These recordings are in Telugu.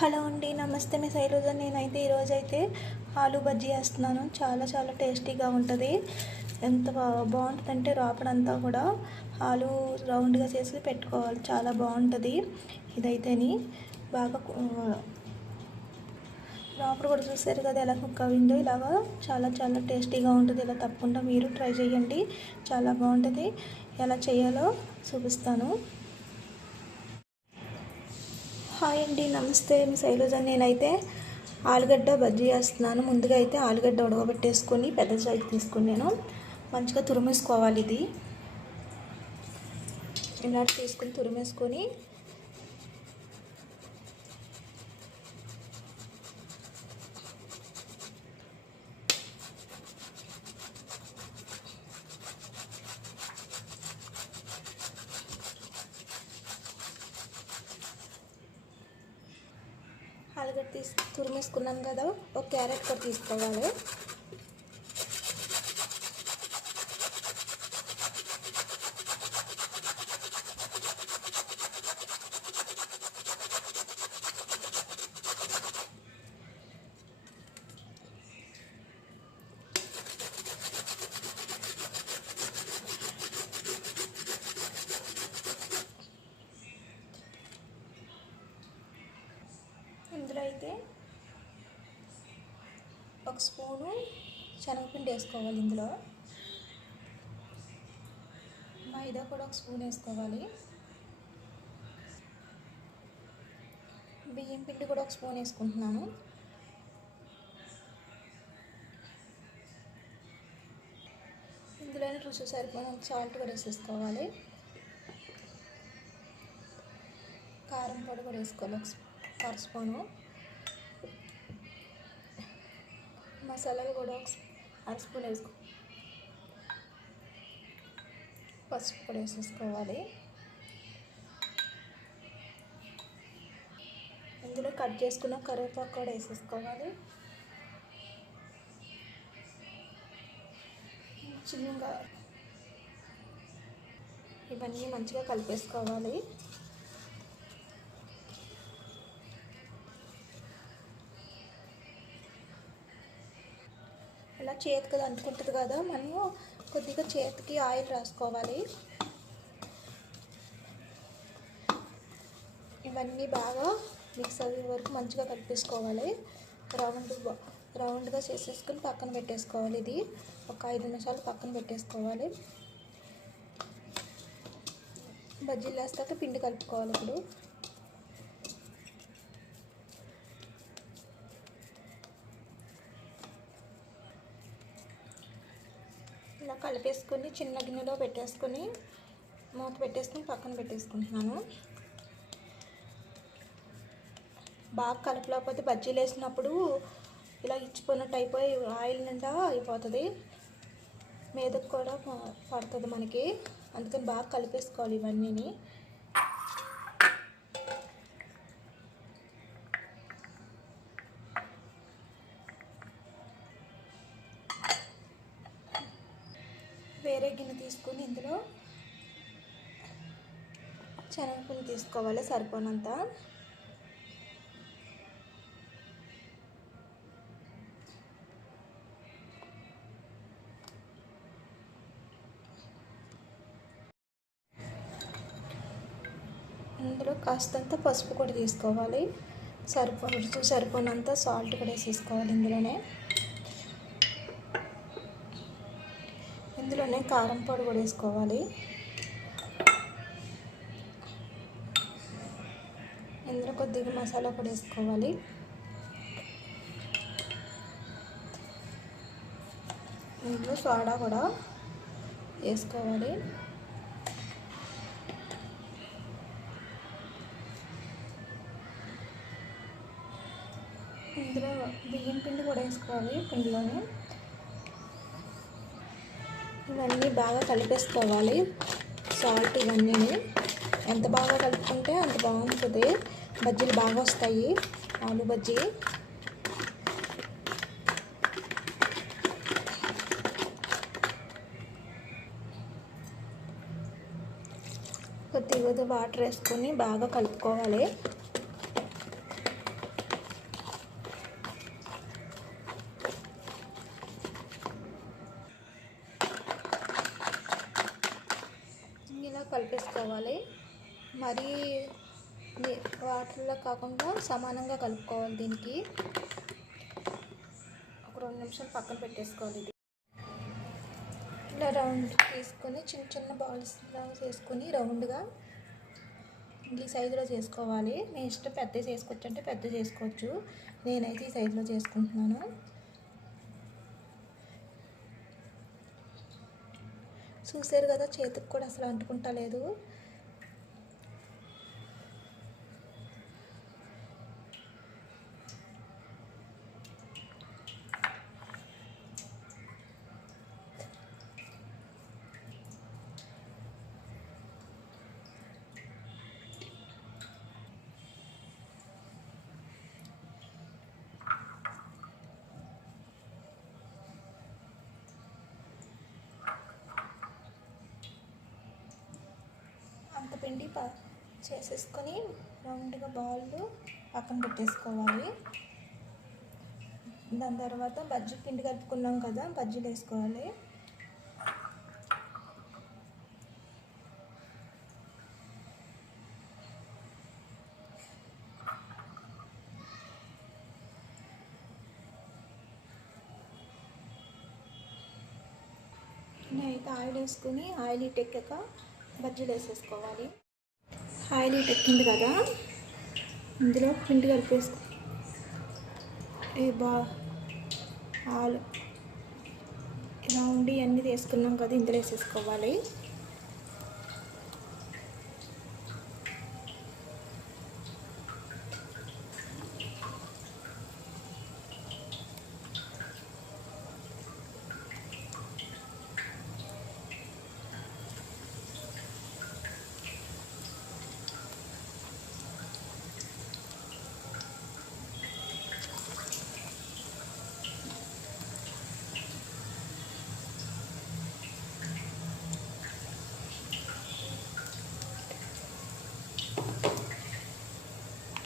హలో అండి, నమస్తే. మీ శైలజ. నేనైతే ఈరోజైతే ఆలూ బజ్జీ వేస్తున్నాను. చాలా చాలా టేస్టీగా ఉంటుంది. ఎంత బాగుంటుందంటే లోపలంతా కూడా ఆలూ రౌండ్గా చేసి పెట్టుకోవాలి. చాలా బాగుంటుంది. ఇదైతేని బాగా లోపల కూడా చూసారు కదా ఎలా కుక్ అయిందో. ఇలాగా చాలా చాలా టేస్టీగా ఉంటుంది. ఇలా తప్పకుండా మీరు ట్రై చేయండి. చాలా బాగుంటుంది. ఎలా చేయాలో చూపిస్తాను. హాయ్ అండి, నమస్తే. మీ శైలజ. నేనైతే ఆలుగడ్డ బజ్జీ వేస్తున్నాను. ముందుగా అయితే ఆలుగడ్డ ఉడకబెట్టేసుకొని పెద్ద సైజు తీసుకుని నేను మంచిగా తురిమేసుకోవాలి. ఇది ఇలా తీసుకుని తురిమేసుకొని ఆలుగడ్డ తురిమేసుకున్నాం కదా, ఒక క్యారెట్ కూడా తీసుకోవాలి. ఇందులో అయితే ఒక స్పూను శనగపిండి వేసుకోవాలి. ఇందులో మైదా కూడా ఒక స్పూన్ వేసుకోవాలి. బియ్యం పిండి కూడా ఒక స్పూన్ వేసుకుంటున్నాను. ఇందులోనే రుచి సరిపోయినంత సాల్ట్ కూడా వేసేసుకోవాలి. కారం పొడి కూడా వేసుకోవాలి, ఒక స్పూను. మసాలాలు కూడా ఒక అర స్పూన్ వేసుకో. పసుపు కూడా వేసేసుకోవాలి. ఇందులో కట్ చేసుకున్న కరివేపాకు కూడా వేసేసుకోవాలి. చిన్నగా ఇవన్నీ మంచిగా కలిపేసుకోవాలి. ఇలా చేతికి అంటుకుంటుంది కదా, మనము కొద్దిగా చేతికి ఆయిల్ రాసుకోవాలి. ఇవన్నీ బాగా మిక్స్ అయ్యే వరకు మంచిగా కలిపేసుకోవాలి. రౌండ్గా చేసేసుకొని పక్కన పెట్టేసుకోవాలి. ఇది ఒక 5 నిమిషాలు పక్కన పెట్టేసుకోవాలి. బజ్జీలు వేస్తాక పిండి కలుపుకోవాలి. ఇప్పుడు ఇలా కలిపేసుకొని చిన్న గిన్నెలో పెట్టేసుకొని మూత పెట్టేసుకొని పక్కన పెట్టేసుకుంటున్నాను. బాగా కలపలేకపోతే బజ్జీలు వేసినప్పుడు ఇలా ఇచ్చిపోయినట్టు అయిపోయి ఆయిల్ నిండా అయిపోతుంది, మీదకు కూడా పడుతుంది మనకి. అందుకని బాగా కలిపేసుకోవాలి ఇవన్నీ. వేరే గిన్నె తీసుకొని ఇందులో శనగపిండి తీసుకోవాలి సరిపోనంత. ఇందులో కాస్తంత పసుపు కూడా తీసుకోవాలి. సరిపోనంత సాల్ట్ కూడా వేసేసుకోవాలి. ఇందులోనే కారం పొడి కూడా వేసుకోవాలి. ఇందులో కొద్దిగా మసాలా కూడా వేసుకోవాలి. ఇందులో సోడా కూడా వేసుకోవాలి. ఇందులో బియ్యం పిండి కూడా వేసుకోవాలి. పిండిలోనే ఇవన్నీ బాగా కలిపేసుకోవాలి. సాల్ట్ ఇవన్నీ ఎంత బాగా కలుపుకుంటే అంత బాగుంటుంది. బజ్జీలు బాగా వస్తాయి, ఆలూ బజ్జీ. కొద్దిగా వాటర్ వేసుకొని బాగా కలుపుకోవాలి. వేసుకోవాలి. మరీ వాటర్లో కాకుండా సమానంగా కలుపుకోవాలి. దీనికి ఒక 2 నిమిషాలు పక్కన పెట్టేసుకోవాలి. ఇది ఇలా రౌండ్ తీసుకొని చిన్న చిన్న బాల్స్ చేసుకొని రౌండ్గా ఈ సైజులో చేసుకోవాలి. మీ ఇష్టం, పెద్ద చేసుకోవచ్చు అంటే పెద్ద చేసుకోవచ్చు. నేనైతే ఈ సైజులో చేసుకుంటున్నాను. చూసారు కదా, చేతికి కూడా అసలు అంటుకుంటా లేదు. అంత పిండి చేసేసుకొని రౌండ్గా బాల్ పక్కన పెట్టేసుకోవాలి. దాని తర్వాత బజ్జీ పిండి కలుపుకున్నాం కదా, బజ్జీలు వేసుకోవాలి. నేనైతే ఆయిల్ వేసుకుని ఆయిల్ ఎక్కాక బజ్జీలు వేసేసుకోవాలి. ఆయిల్ ఎక్కింది కదా, ఇందులో పిండి కలిపేసుకో. ఆలు రౌండ్ ఇవన్నీ వేసుకున్నాం కదా, ఇందులో వేసేసుకోవాలి.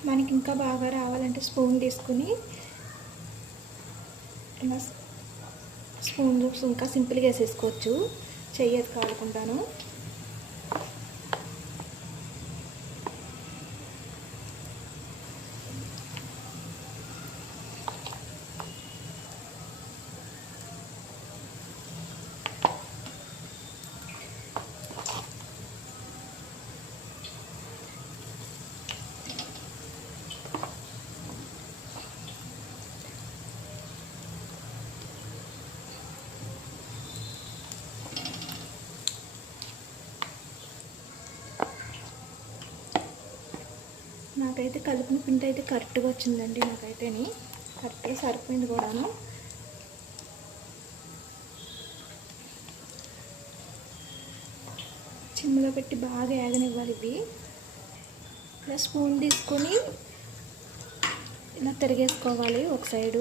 మనకి ఇంకా బాగా రావాలంటే స్పూన్ తీసుకుని ఇలా స్పూన్ ఇంకా సింపుల్గా వేసేసుకోవచ్చు, చెయ్యదు కాలకుండాను. నాకైతే కలిపిన పిండి అయితే కరెక్ట్గా వచ్చిందండి. నాకైతేని కరెక్ట్గా సరిపోయింది కూడాను. చిమ్లో పెట్టి బాగా ఏగనివ్వాలి ఇవి. ఇలా స్పూన్ తీసుకొని ఇలా తిరిగేసుకోవాలి. ఒక సైడ్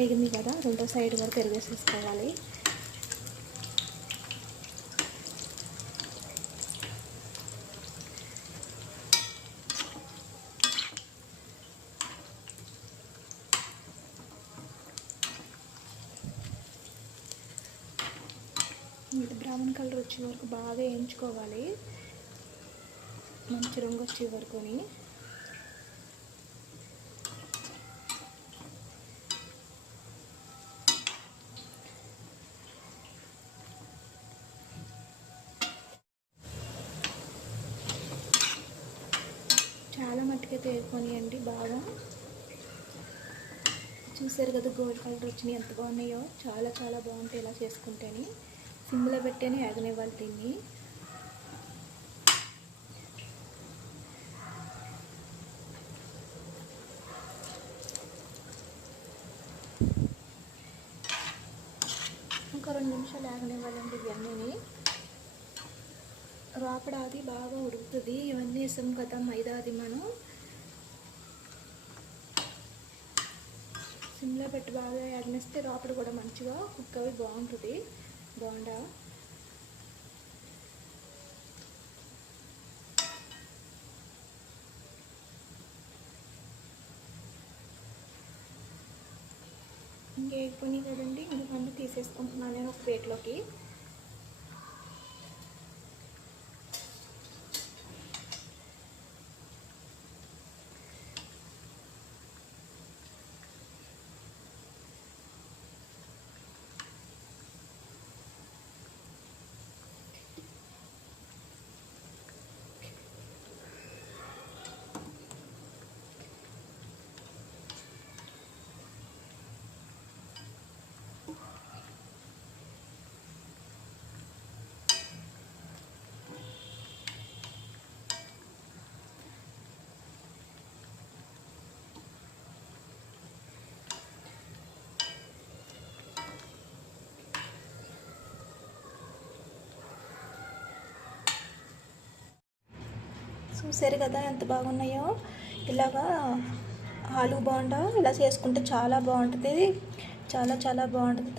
వేగింది కదా, రెండో సైడ్ కూడా తిరిగేసేసుకోవాలి. ఇది బ్రౌన్ కలర్ వచ్చే వరకు బాగా వేయించుకోవాలి, మంచి రంగు వచ్చే వరకుని. చాలా మట్టుకైతే వేసుకొనియండి బాగా. చూసారు కదా, గోల్డ్ కలర్ వచ్చినాయి, ఎంత బాగున్నాయో. చాలా చాలా బాగుంటాయి ఇలా చేసుకుంటేనే. సిమ్లో పెట్టేనే ఏగనివ్వాలి దీన్ని. ఇంకా 2 నిమిషాలు ఏగనివ్వాలండి ఇవన్నీ. రాపడ అది బాగా ఉడుకుతుంది. ఇవన్నీ వేసాం కదా మైదా, అది మనం సిమ్లో పెట్టి బాగా ఏగనిస్తే రాపడ కూడా మంచిగా కుక్ అవి బాగుంటుంది. బోండా ఇంకా వేగిపోయినాయి కదండి, ఇంకన్నీ తీసేసుకుంటున్నాను నేను ఒక ప్లేట్లోకి. చూసారు కదా ఎంత బాగున్నాయో. ఇలాగా ఆలు బోండా ఇలా చేసుకుంటే చాలా బాగుంటుంది, చాలా చాలా బాగుంటుంది.